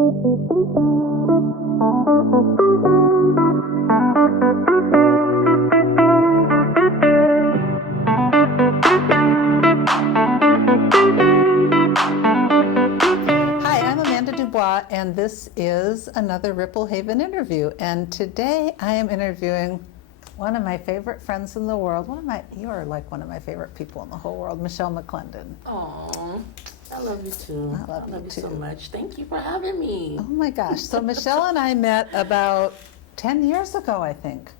And this is another Ripple Haven interview. And today I am interviewing one of my favorite friends in the world. You are like one of my favorite people in the whole world, Michelle McClendon. Oh, I love you too. I love you too so much. Thank you for having me. Oh my gosh. So Michelle and I met about 10 years ago, I think.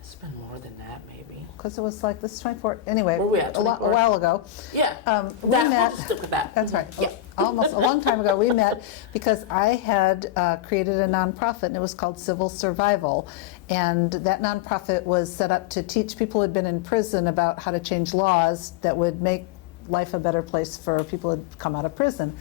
It's been more than that, maybe. Because it was like this 24, anyway, Where we at, 24? A while ago. Yeah, we met. Stick with that. That's right. Yeah. Almost a long time ago we met because I had created a nonprofit, and it was called Civil Survival. And that nonprofit was set up to teach people who had been in prison about how to change laws that would make life a better place for people who had come out of prison.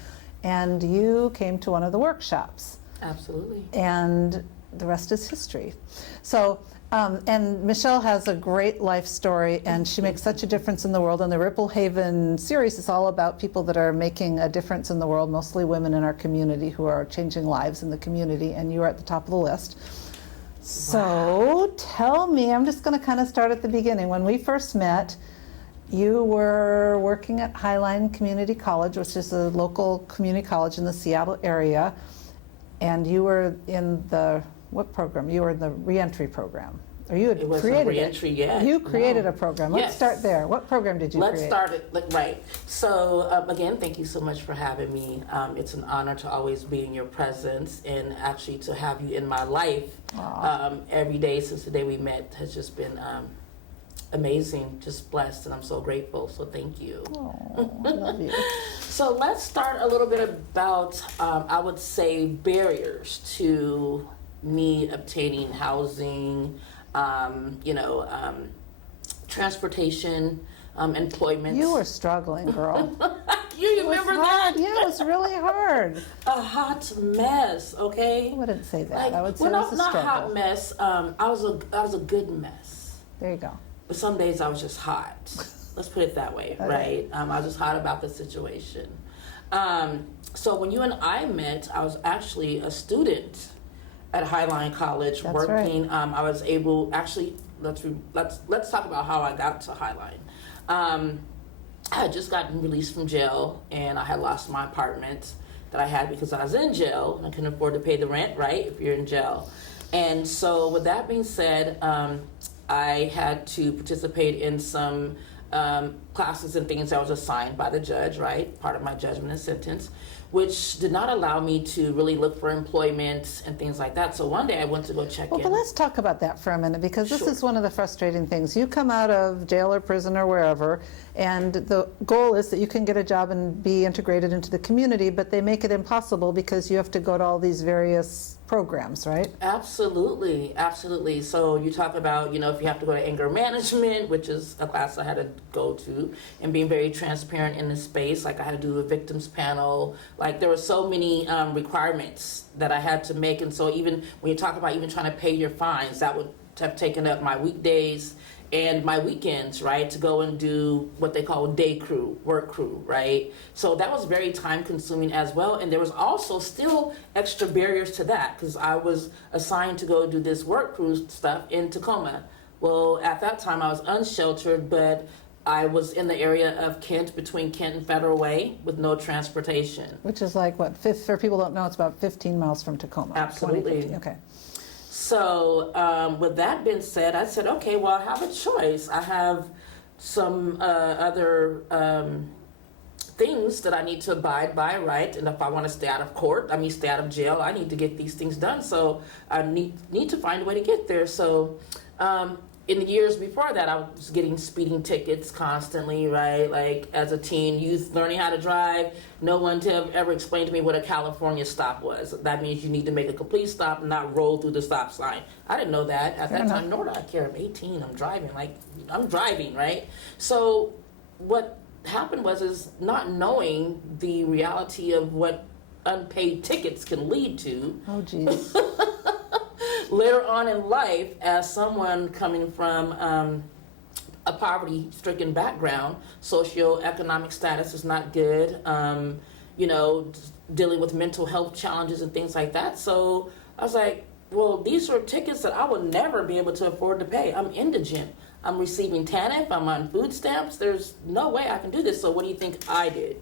And you came to one of the workshops. Absolutely. And the rest is history. So, and Michelle has a great life story, and she makes such a difference in the world. And the Ripple Haven series is all about people that are making a difference in the world, mostly women in our community who are changing lives in the community, and you are at the top of the list. So tell me, I'm just going to kind of start at the beginning. When we first met, you were working at Highline Community College, which is a local community college in the Seattle area, and you were in the what program? You were in the reentry program. Or you had created reentry, it. Yeah. You created a program. Let's start there. What program did you create? Let's start it, right. So again, thank you so much for having me. It's an honor to always be in your presence, and actually to have you in my life every day since the day we met has just been amazing, just blessed, and I'm so grateful. So thank you. Oh, I love you. So let's start a little bit about, I would say, barriers to me obtaining housing, transportation, employment. You were struggling, girl. You remember that? Yeah, it was really hard. A hot mess, okay? I wouldn't say that. I would say well, it was a not struggle. hot mess. I was a good mess. There you go. But some days I was just hot. Let's put it that way, Okay. right? I was just hot about the situation. So when you and I met, I was actually a student at Highline College. That's working. right. I was able, actually, let's talk about how I got to Highline. I had just gotten released from jail, and I had lost my apartment that I had because I was in jail and I couldn't afford to pay the rent, right, if you're in jail. And so with that being said, I had to participate in some classes and things that was assigned by the judge, right, part of my judgment and sentence, which did not allow me to really look for employment and things like that. So one day I went to go check in. But let's talk about that for a minute, because this Sure. is one of the frustrating things. You come out of jail or prison or wherever, and the goal is that you can get a job and be integrated into the community, but they make it impossible because you have to go to all these various programs, right? Absolutely, absolutely. So you talk about, if you have to go to anger management, which is a class I had to go to, and being very transparent in this space. Like I had to do a victims panel. Like there were so many requirements that I had to make. And so even when you talk about even trying to pay your fines, that would have taken up my weekdays and my weekends, right, to go and do what they call day crew, work crew, right? So that was very time consuming as well. And there was also still extra barriers to that because I was assigned to go do this work crew stuff in Tacoma. Well, at that time I was unsheltered, but I was in the area of Kent, between Kent and Federal Way, with no transportation. Which is like, what, for people who don't know, it's about 15 miles from Tacoma. Absolutely. 20, okay. So with that being said, I said, okay, well, I have a choice. I have some other things that I need to abide by, right? And if I want to stay out of court, stay out of jail, I need to get these things done. So I need to find a way to get there. So in the years before that, I was getting speeding tickets constantly, right? Like as a teen, youth learning how to drive, no one ever explained to me what a California stop was. That means you need to make a complete stop and not roll through the stop sign. I didn't know that at that time, nor did I care. I'm 18, I'm driving, right? So what happened is not knowing the reality of what unpaid tickets can lead to. Oh, geez. Later on in life, as someone coming from a poverty-stricken background, socioeconomic status is not good. dealing with mental health challenges and things like that. So I was like, well, these are tickets that I will never be able to afford to pay. I'm indigent. I'm receiving TANF. I'm on food stamps. There's no way I can do this. So what do you think I did?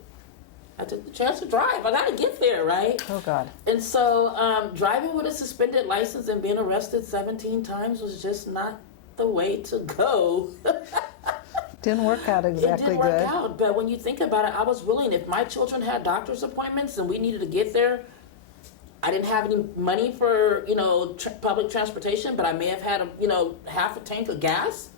I took the chance to drive. I got to get there, right? Oh, God. And so driving with a suspended license and being arrested 17 times was just not the way to go. Didn't work out exactly It didn't good. work out, but when you think about it, I was willing. If my children had doctor's appointments and we needed to get there, I didn't have any money for, public transportation, but I may have had, half a tank of gas.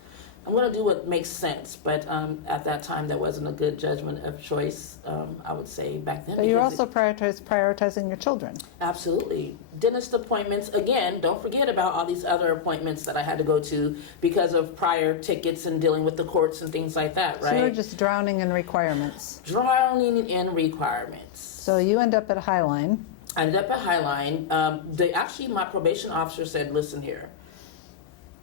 I'm going to do what makes sense. But at that time, that wasn't a good judgment of choice, I would say, back then. But you're also prioritizing your children. Absolutely. Dentist appointments, again, don't forget about all these other appointments that I had to go to because of prior tickets and dealing with the courts and things like that, right? So you're just drowning in requirements. Drowning in requirements. So you end up at Highline. I ended up at Highline. Actually, my probation officer said, listen here,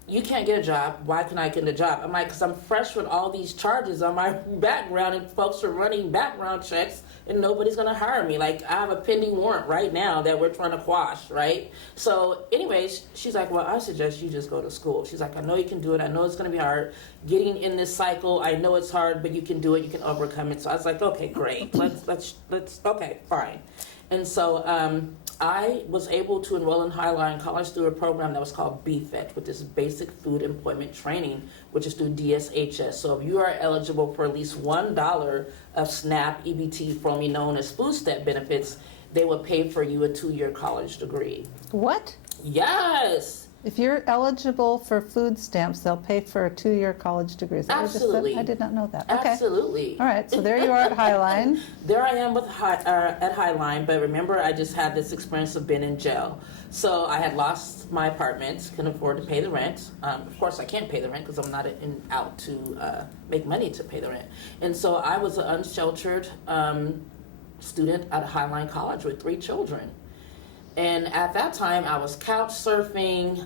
you can't get a job. Why can I get a job? I'm like, because I'm fresh with all these charges on my background and folks are running background checks and nobody's going to hire me. Like, I have a pending warrant right now that we're trying to quash, right? So anyways, she's like, well, I suggest you just go to school. She's like, I know you can do it. I know it's going to be hard. Getting in this cycle, I know it's hard, but you can do it. You can overcome it. So I was like, okay, great. Let's okay, fine. And so I was able to enroll in Highline College through a program that was called BFET, which is Basic Food Employment Training, which is through DSHS. So if you are eligible for at least $1 of SNAP, EBT, formerly known as food stamp benefits, they will pay for you a 2-year college degree. What? Yes. If you're eligible for food stamps, they'll pay for a 2-year college degree. Is that what you just said? Absolutely. I did not know that. Okay. Absolutely. All right, so there you are at Highline. There I am at Highline, but remember, I just had this experience of being in jail. So I had lost my apartment, couldn't afford to pay the rent. Of course, I can't pay the rent because I'm not out to make money to pay the rent. And so I was an unsheltered student at Highline College with 3 children. And at that time, I was couch surfing.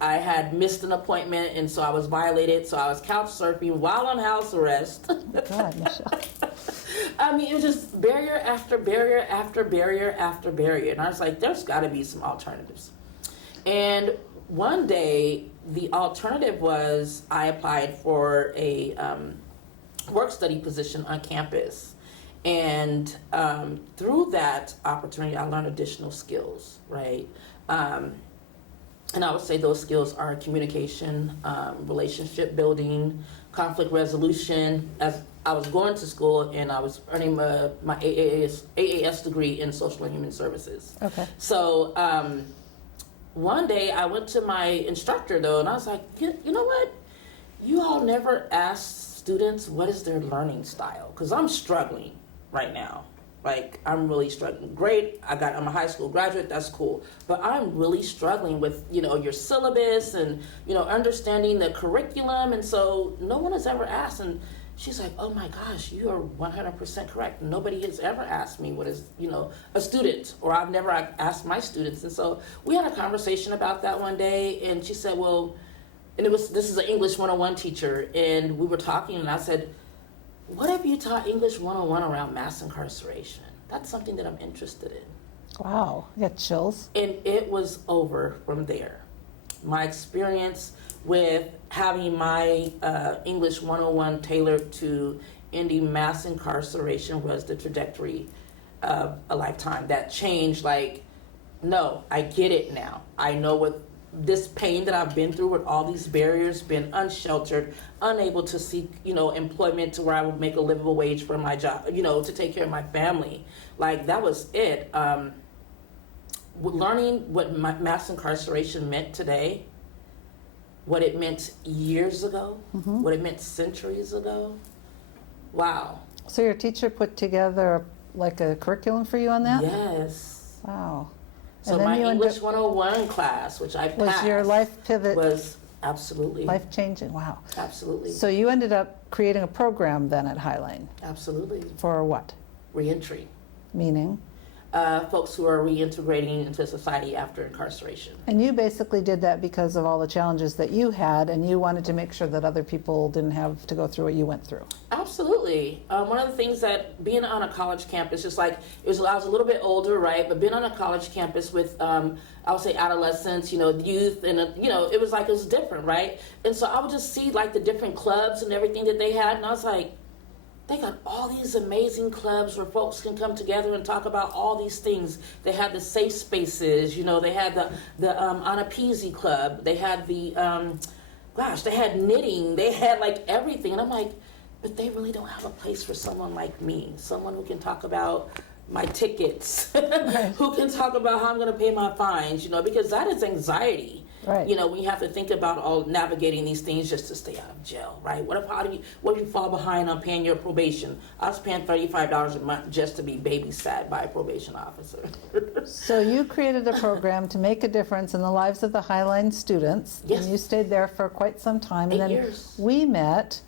I had missed an appointment, and so I was violated. So I was couch surfing while on house arrest. God, Michelle. I mean, it was just barrier after barrier after barrier after barrier. And I was like, there's got to be some alternatives. And one day, the alternative was I applied for a work study position on campus. And through that opportunity, I learned additional skills, right? And I would say those skills are communication, relationship building, conflict resolution. As I was going to school and I was earning my AAS degree in social and human services. Okay. So one day I went to my instructor, though, and I was like, you know what? You all never ask students what is their learning style, because I'm struggling right now. Like, I'm really struggling. Great, I'm a high school graduate, that's cool. But I'm really struggling with, your syllabus and, understanding the curriculum. And so no one has ever asked. And she's like, oh my gosh, you are 100% correct. Nobody has ever asked me what is, a student, or I've never asked my students. And so we had a conversation about that one day, and she said, well, and this is an English 101 teacher, and we were talking, and I said, what if you taught English 101 around mass incarceration? That's something that I'm interested in. Wow, you got chills. And it was over from there. My experience with having my English 101 tailored to ending mass incarceration was the trajectory of a lifetime. That changed, no, I get it now. I know what this pain that I've been through with all these barriers, been unsheltered, unable to seek, employment to where I would make a livable wage for my job, to take care of my family. That was it. Learning what mass incarceration meant today, what it meant years ago, what it meant centuries ago. Wow. So your teacher put together a curriculum for you on that? Yes. Wow. So my English 101 class, which I passed, was your life pivot? Was absolutely life changing. Wow. Absolutely. So you ended up creating a program then at Highline. Absolutely. For what? Reentry. Meaning? folks who are reintegrating into society after incarceration. And you basically did that because of all the challenges that you had, and you wanted to make sure that other people didn't have to go through what you went through. Absolutely. One of the things that being on a college campus, just like I was a little bit older, right? But being on a college campus with, I would say adolescents, youth, and, it was different, right? And so I would just see like the different clubs and everything that they had. And I was like, they got all these amazing clubs where folks can come together and talk about all these things. They had the safe spaces, they had the Anapeasy Club. They had the, they had knitting. They had like everything. And I'm like, but they really don't have a place for someone like me, someone who can talk about my tickets, who can talk about how I'm going to pay my fines, because that is anxiety. Right. We have to think about all navigating these things just to stay out of jail, right? What if you fall behind on paying your probation? I was paying $35 a month just to be babysat by a probation officer. So you created a program to make a difference in the lives of the Highline students. Yes. And you stayed there for quite some time. 8 And then years. we met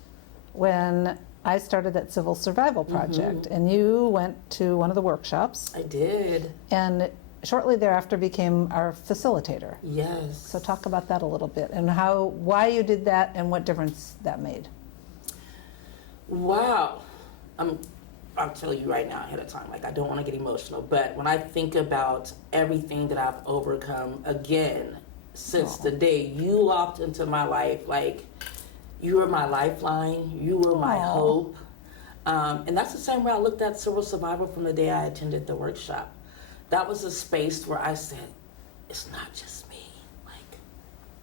when I started that Civil Survival Project. And you went to one of the workshops. I did. And shortly thereafter became our facilitator. Yes. So talk about that a little bit and why you did that and what difference that made. Wow. I'll tell you right now ahead of time, I don't want to get emotional, but when I think about everything that I've overcome again since the day you walked into my life, you were my lifeline, you were my hope. And that's the same way I looked at Civil Survival from the day I attended the workshop. That was a space where I said, it's not just me.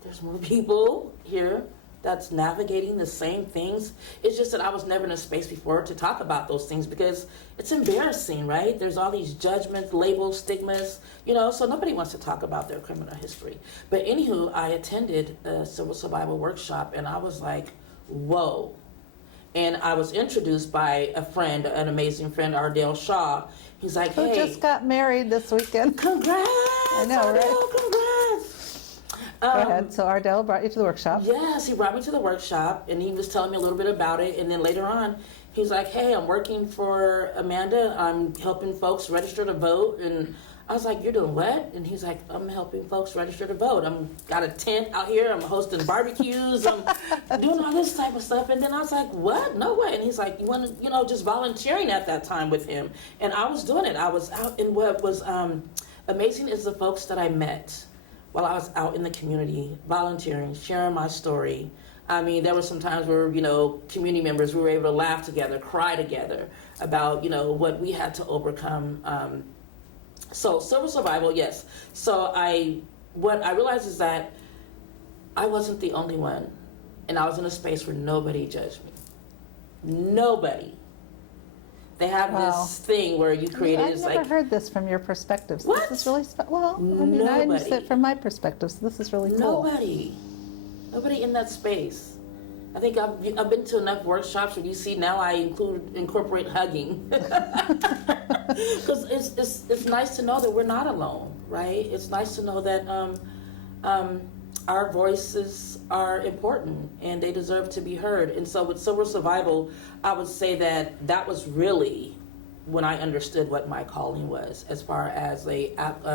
There's more people here that's navigating the same things. It's just that I was never in a space before to talk about those things because it's embarrassing, right? There's all these judgments, labels, stigmas, so nobody wants to talk about their criminal history. But anywho, I attended a Civil Survival workshop and I was like, whoa. And I was introduced by a friend, an amazing friend, Ardell Shaw. He's like, hey. Who just got married this weekend. Congrats! I know, Ardell, right? Congrats! Go ahead. So Ardell brought you to the workshop. Yes, he brought me to the workshop and he was telling me a little bit about it. And then later on, he's like, hey, I'm working for Amanda. I'm helping folks register to vote. And I was like, you're doing what? And he's like, I'm helping folks register to vote. I'm got a tent out here. I'm hosting barbecues. I'm doing all this type of stuff. And then I was like, what? No way. And he's like, you want to, just volunteering at that time with him. And I was doing it. I was out. And what was amazing is the folks that I met while I was out in the community, volunteering, sharing my story. I mean, there were some times where, community members, we were able to laugh together, cry together about, what we had to overcome. So Civil Survival, yes. So what I realized is that I wasn't the only one. And I was in a space where nobody judged me. Nobody. They have this thing where you created. I've never heard this from your perspective. So What? This is really I understand from my perspective. So this is really cool. Nobody in that space. I think I've been to enough workshops where you see now I incorporate hugging because it's nice to know that we're not alone, right? It's nice to know that our voices are important and they deserve to be heard. And so with Civil Survival, I would say that was really when I understood what my calling was as far as a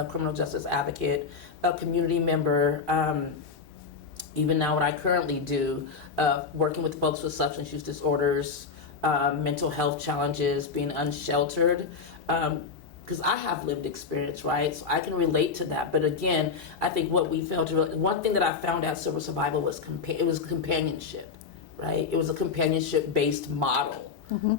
criminal justice advocate, a community member, even now what I currently do, working with folks with substance use disorders, mental health challenges, being unsheltered, because I have lived experience, right? So I can relate to that. But again, I think what we failed to one thing that I found out Civil Survival was it was companionship, right? It was a companionship-based model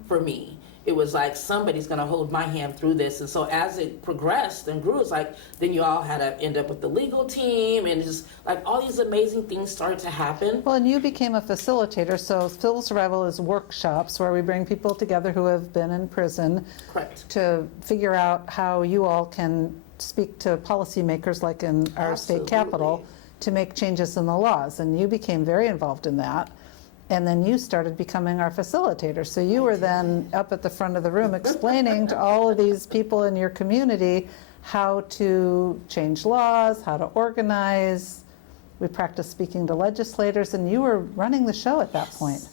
for me. It was like somebody's going to hold my hand through this. And so as it progressed and grew, it's like then you all had to end up with the legal team and just like all these amazing things started to happen. Well, and you became a facilitator. So Civil Survival is workshops where we bring people together who have been in prison. Correct. To figure out how you all can speak to policymakers like in our state capitol to make changes in the laws. And you became very involved in that. And then you started becoming our facilitator. So you were then up at the front of the room explaining to all of these people in your community how to change laws, how to organize. We practiced speaking to legislators, and you were running the show at that point.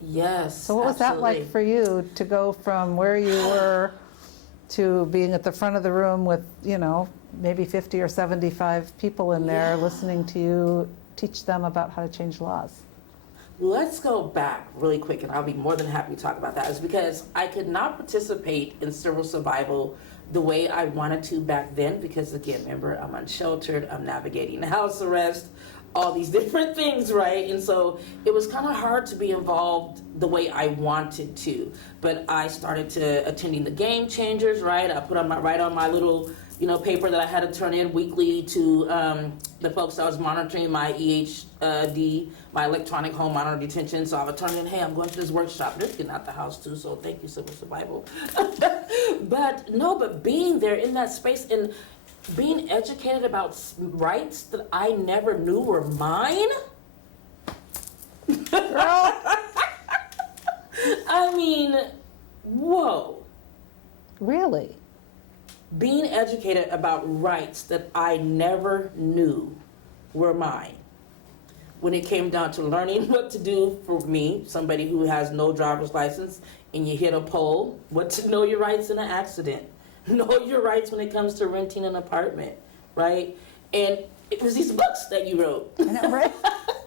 Yes. So what was that like for you to go from where you were to being at the front of the room with, maybe 50 or 75 people in there listening to you teach them about how to change laws. Let's go back really quick, and I'll be more than happy to talk about that. Is because I could not participate in civil survival the way I wanted to back then, because again, remember, I'm unsheltered, I'm navigating house arrest, all these different things, right? And so it was kind of hard to be involved the way I wanted to. But I started to attending the Game Changers, right? I put on my little paper that I had to turn in weekly to the folks that was monitoring my EHD, my electronic home monitor detention. So I would turn in, hey, I'm going to this workshop. They're getting out the house too, so thank you, civil survival. But being there in that space and being educated about rights that I never knew were mine. Girl. I mean, whoa. Really? Being educated about rights that I never knew were mine. When it came down to learning what to do for me, somebody who has no driver's license, and you hit a pole, what to know your rights in an accident. Know your rights when it comes to renting an apartment, right? And it was these books that you wrote. I know, right?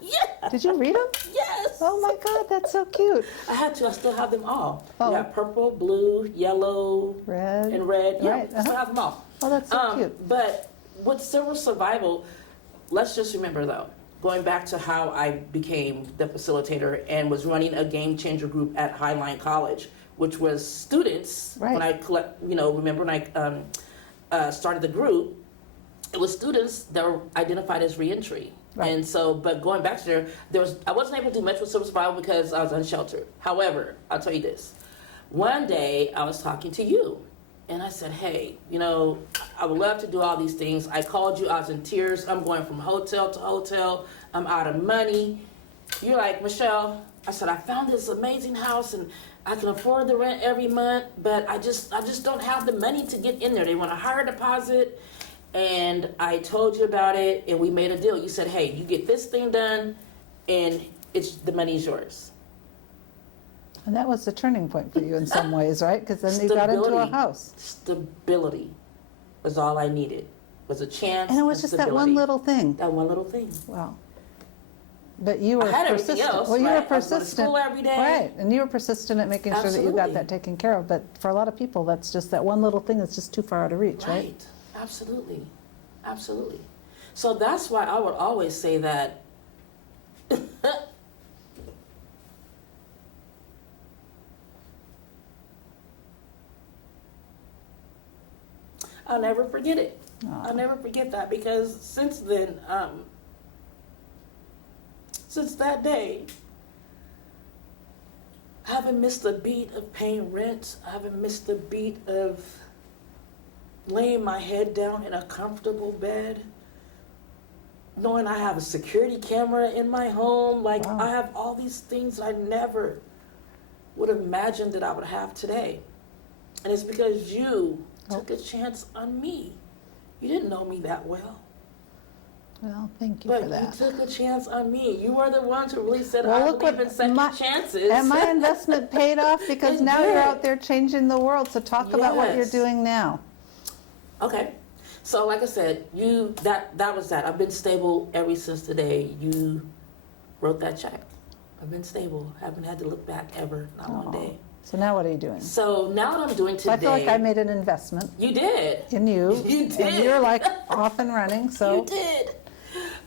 Yeah. Did you read them? Yes. Oh my God, that's so cute. I had to. I still have them all. Oh. We got purple, blue, yellow, Red. and red. Yeah, Right. I still have them all. Oh, that's so cute. But with civil survival, let's just remember though, going back to how I became the facilitator and was running a game changer group at Highline College, which was students. Right. When I remember when I started the group, it was students that were identified as reentry. Right. And so, but going back to I wasn't able to do much with civil survival because I was unsheltered. However, I'll tell you this. One day I was talking to you and I said, hey, I would love to do all these things. I called you, I was in tears. I'm going from hotel to hotel. I'm out of money. You're like, Michelle, I said, I found this amazing house and I can afford the rent every month, but I just don't have the money to get in there. They want a higher deposit. And I told you about it, and we made a deal. You said, hey, you get this thing done, and the money's yours. And that was the turning point for you in some ways, right? Because then you got into a house. Stability was all I needed. Was a chance. And it was just that one little thing. That one little thing. Wow. But you were I had persistent. everything else, Well, you right? were I was going to persistent. school every day. Right. And you were persistent at making sure that you got Absolutely. that taken care of. But for a lot of people, that's just that one little thing that's just too far out of reach, right? Right. Absolutely. Absolutely. So that's why I would always say that I'll never forget it. Aw. I'll never forget that because since then, since that day, I haven't missed a beat of paying rent. I haven't missed a beat of laying my head down in a comfortable bed, knowing I have a security camera in my home. Like, Wow. I have all these things I never would have imagined that I would have today. And it's because you took a chance on me. You didn't know me that well, Well, thank you but for that. you took a chance on me. You were the ones who really said, Well, I look believe what in second my- chances. And my investment paid off because It now you're did. out there changing the world. So talk about what you're Yes. doing now. Okay. So like I said, that was that. I've been stable ever since the day you wrote that check. I've been stable. Haven't had to look back ever, not one Aw. day. So now what are you doing? So now what I'm doing So I today. feel like I made an investment You did. in you. You And did. you're like off and running. So You did.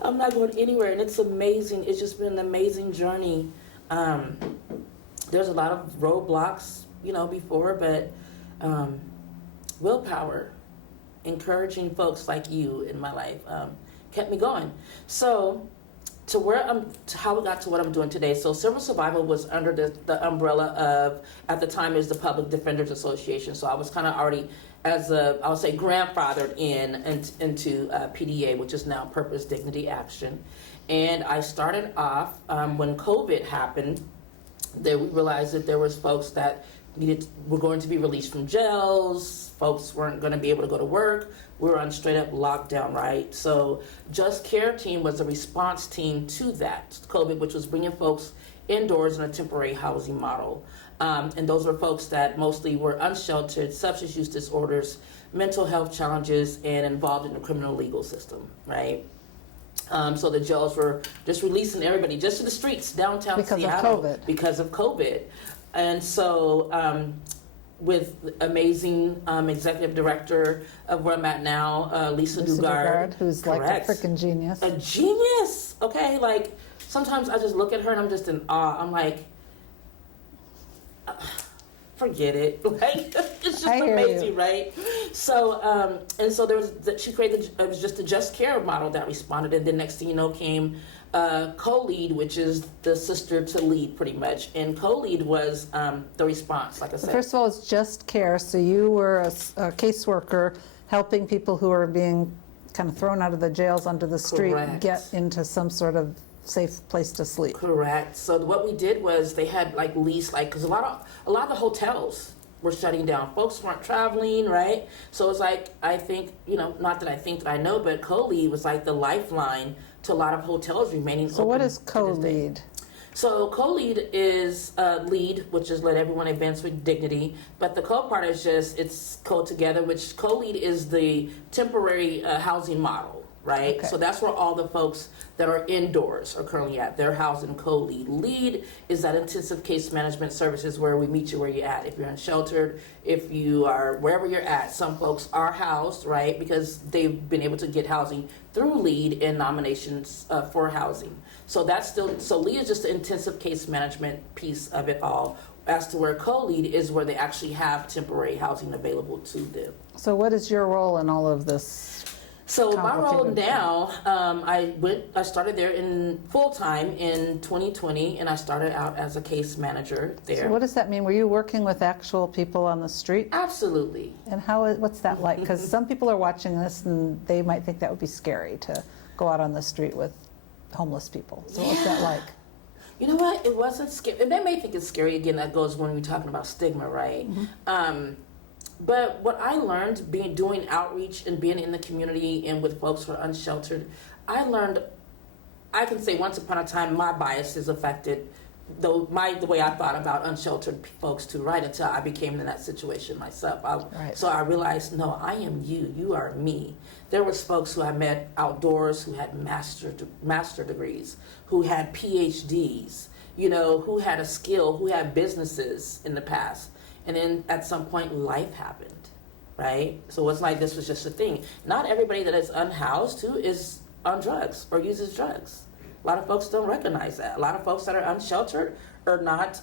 I'm not going anywhere, and it's amazing. It's just been an amazing journey. There's a lot of roadblocks, before, but willpower, encouraging folks like you in my life, kept me going. So to how we got to what I'm doing today. So civil survival was under the umbrella of, at the time, is the Public Defenders Association. So I was kind of already, I would say, grandfathered into PDA, which is now Purpose, Dignity, Action. And I started off when COVID happened. We realized that there was folks that were going to be released from jails. Folks weren't going to be able to go to work. We were on straight up lockdown, right? So Just Care Team was a response team to that COVID, which was bringing folks indoors in a temporary housing model. And those were folks that mostly were unsheltered, substance use disorders, mental health challenges, and involved in the criminal legal system, right? So the jails were just releasing everybody just to the streets downtown Because Seattle of COVID. because of COVID. And so with amazing executive director of where I'm at now, Lisa Dugard, who's correct, like a freaking genius. a genius. Okay, like sometimes I just look at her and I'm just in awe. I'm like, forget it. Like it's just amazing, right? So and so there was she created it was just a just care model that responded, and then next thing you know came co-lead, which is the sister to lead pretty much, and co-lead was the response, like I said. First of all, it's just care. So you were a caseworker helping people who are being kind of thrown out of the jails onto the street Correct. get into some sort of safe place to sleep. Correct. So what we did was they had like lease, like, because a lot of the hotels were shutting down. Folks weren't traveling, right? So it's like, I think, not that I think that I know, but co-lead was like the lifeline to a lot of hotels remaining So open. what is to this day. co-lead? So co-lead is lead, which is let everyone advance with dignity. But the co-part is just, it's co-together, which co-lead is the temporary housing model, right? Okay. So that's where all the folks that are indoors are currently at. They're housed in co-lead. Lead is that intensive case management services where we meet you where you're at. If you're unsheltered, if you are wherever you're at, some folks are housed, right? Because they've been able to get housing through lead and nominations for housing. So that's still, so lead is just the intensive case management piece of it all, as to where co-lead is where they actually have temporary housing available to them. So what is your role in all of this? So my role Complicated. now, I started there in full-time in 2020, and I started out as a case manager there. So what does that mean? Were you working with actual people on the street? Absolutely. And what's that like? Because some people are watching this and they might think that would be scary to go out on the street with homeless people. So what's that like? You know what? It wasn't scary. And they may think it's scary. Again, that goes when we're talking about stigma, right? Mm-hmm. But what I learned doing outreach and being in the community and with folks who are unsheltered, I learned, I can say once upon a time, my biases affected the way I thought about unsheltered folks too, right? Until I became in that situation myself. Right. So I realized, no, I am you. You are me. There was folks who I met outdoors who had master degrees, who had PhDs, who had a skill, who had businesses in the past. And then at some point, life happened, right? So it's like this was just a thing. Not everybody that is unhoused too is on drugs or uses drugs. A lot of folks don't recognize that. A lot of folks that are unsheltered are not,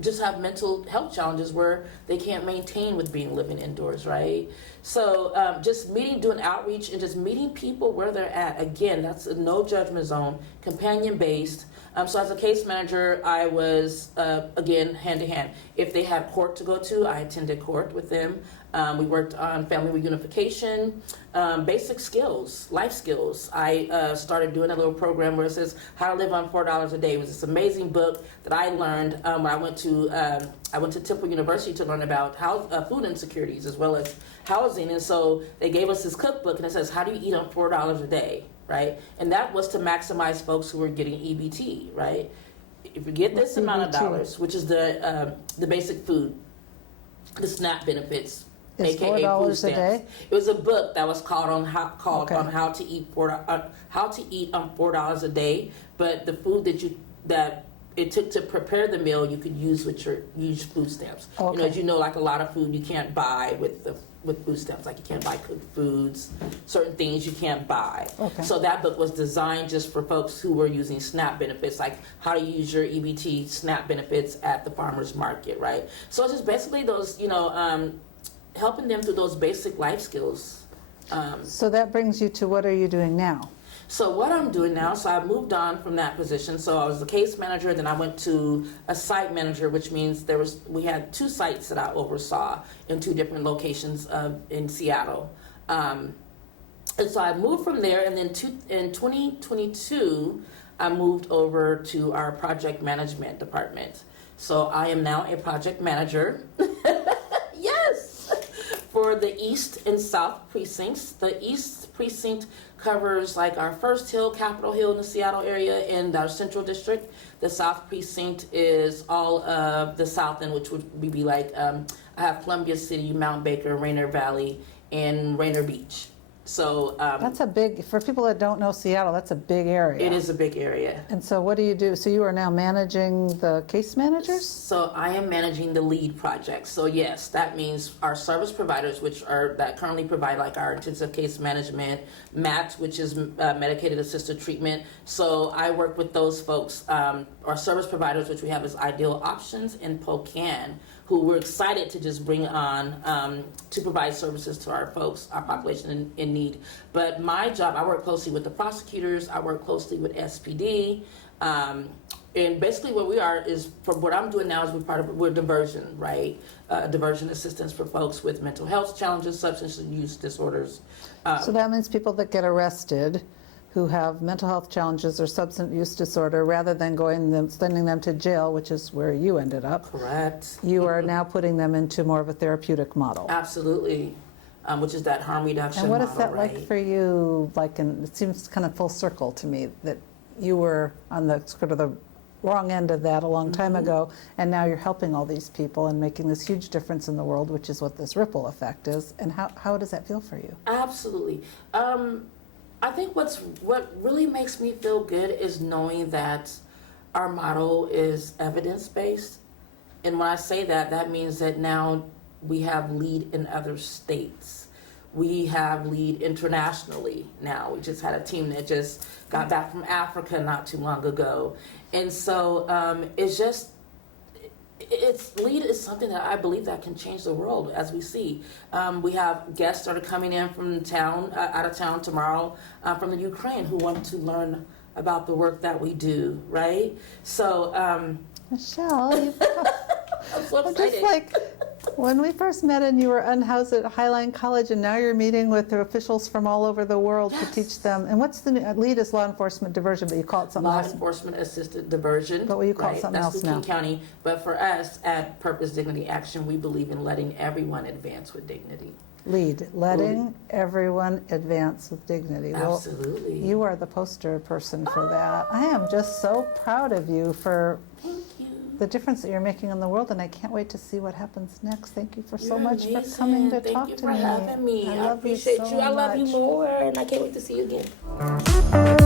just have mental health challenges where they can't maintain with living indoors, right? So just doing outreach and just meeting people where they're at. Again, that's a no judgment zone, companion-based. So as a case manager, I was, again, hand-to-hand. If they had court to go to, I attended court with them. We worked on family reunification, basic skills, life skills. I started doing a little program where it says how to live on $4 a day. It was this amazing book that I learned when I went to Temple University to learn about food insecurities as well as housing. And so they gave us this cookbook, and it says, how do you eat on $4 a day, right? And that was to maximize folks who were getting EBT, right? If you get this amount of dollars, which is the basic food, the SNAP benefits, Is AKA food $4 a stamps. day? It was a book that was called on how to eat on $4 a day. But the food that it took to prepare the meal, you could use with your food stamps. Okay. As you know, like a lot of food you can't buy with food stamps. Like you can't buy cooked foods, certain things you can't buy. Okay. So that book was designed just for folks who were using SNAP benefits, like how to use your EBT SNAP benefits at the farmer's market, right? So it's just basically those, helping them through those basic life skills. So that brings you to what are you doing now? So what I'm doing now, so I moved on from that position. So I was a case manager, then I went to a site manager, which means we had 2 sites that I oversaw in 2 different locations in Seattle. And so I moved from there, and then in 2022, I moved over to our project management department. So I am now a project manager. Yes! for the East and South precincts. The East precinct covers like our First Hill, Capitol Hill in the Seattle area, and our Central District. The South precinct is all of the South End, which would be like, I have Columbia City, Mount Baker, Rainier Valley, and Rainier Beach. So that's a big, for people that don't know Seattle, that's a big area. it is a big area. And so what do you do? So you are now managing the case managers? So I am managing the lead project. So yes, that means our service providers, which are that currently provide like our intensive case management, MAT, which is medicated assisted treatment. So I work with those folks, our service providers, which we have as Ideal Options and POCAN, who we're excited to just bring on to provide services to our folks, our population in need. But my job, I work closely with the prosecutors, I work closely with SPD, and basically what we are is, for what I'm doing now is we're diversion, right? Diversion assistance for folks with mental health challenges, substance use disorders. So that means people that get arrested who have mental health challenges or substance use disorder, rather than sending them to jail, which is where you ended up. Correct. You are now putting them into more of a therapeutic model. Absolutely, which is that harm reduction And what model, is that right? like for you? It seems kind of full circle to me that you were on the sort of the wrong end of that a long time ago, and now you're helping all these people and making this huge difference in the world, which is what this ripple effect is. And how does that feel for you? Absolutely. I think what really makes me feel good is knowing that our model is evidence-based. And when I say that, that means that now we have lead in other states. We have lead internationally now. We just had a team that just got back from Africa not too long ago. And so lead is something that I believe that can change the world, as we see. We have guests that are coming in from town, out of town tomorrow, from the Ukraine, who want to learn about the work that we do, right? So, Michelle, I'm so I'm excited. just like, when we first met and you were unhoused at Highline College, and now you're meeting with the officials from all over the world to teach them. And what's the lead is law enforcement diversion, but you call it something Law else. enforcement assisted diversion. But what you call right? something That's else King now. County. But for us at Purpose Dignity Action, we believe in letting everyone advance with dignity. Letting everyone advance with dignity. Absolutely. Well, you are the poster person for that. I am just so proud of you for Thank you. the difference that you're making in the world, and I can't wait to see what happens next. Thank you for so You're much amazing. for coming to Thank talk you to for me. having me. I I love appreciate you. So you. I love you much. more, and I can't wait to see you again.